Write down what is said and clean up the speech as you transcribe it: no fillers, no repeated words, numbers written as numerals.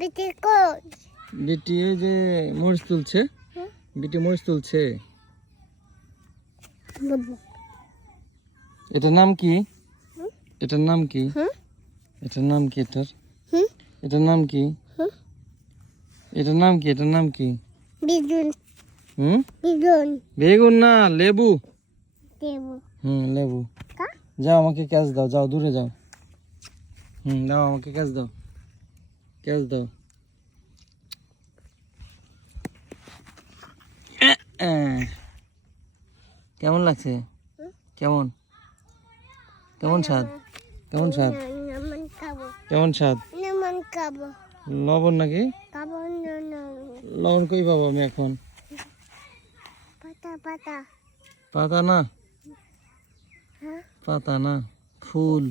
বিটি কই? বিটি এই যে মরিচ তুলছে। বিটি মরিচ তুলছে। এটার নাম কি? এটার নাম কি? এটার নাম কি? এটার নাম কি? এটার নাম কি? এটার নাম কি? বেগুন। বেগুন। বেগুন না, লেবু। লেবু। লেবু। যাও আমাকে ক্যাচ দাও, যাও দূরে যাও। দাও আমাকে ক্যাচ দাও, ক্যাচ দাও। কেমন লাগছে? কেমন কেমন স্বাদ? কেমন স্বাদ? লেমন খাবো। কেমন স্বাদ? লেমন খাবো। লবণ নাকি? খাবো না। লবণ কই পাবো আমি এখন? পাতা পাতা। পাতা না, হ্যাঁ? পাতা না, ফুল।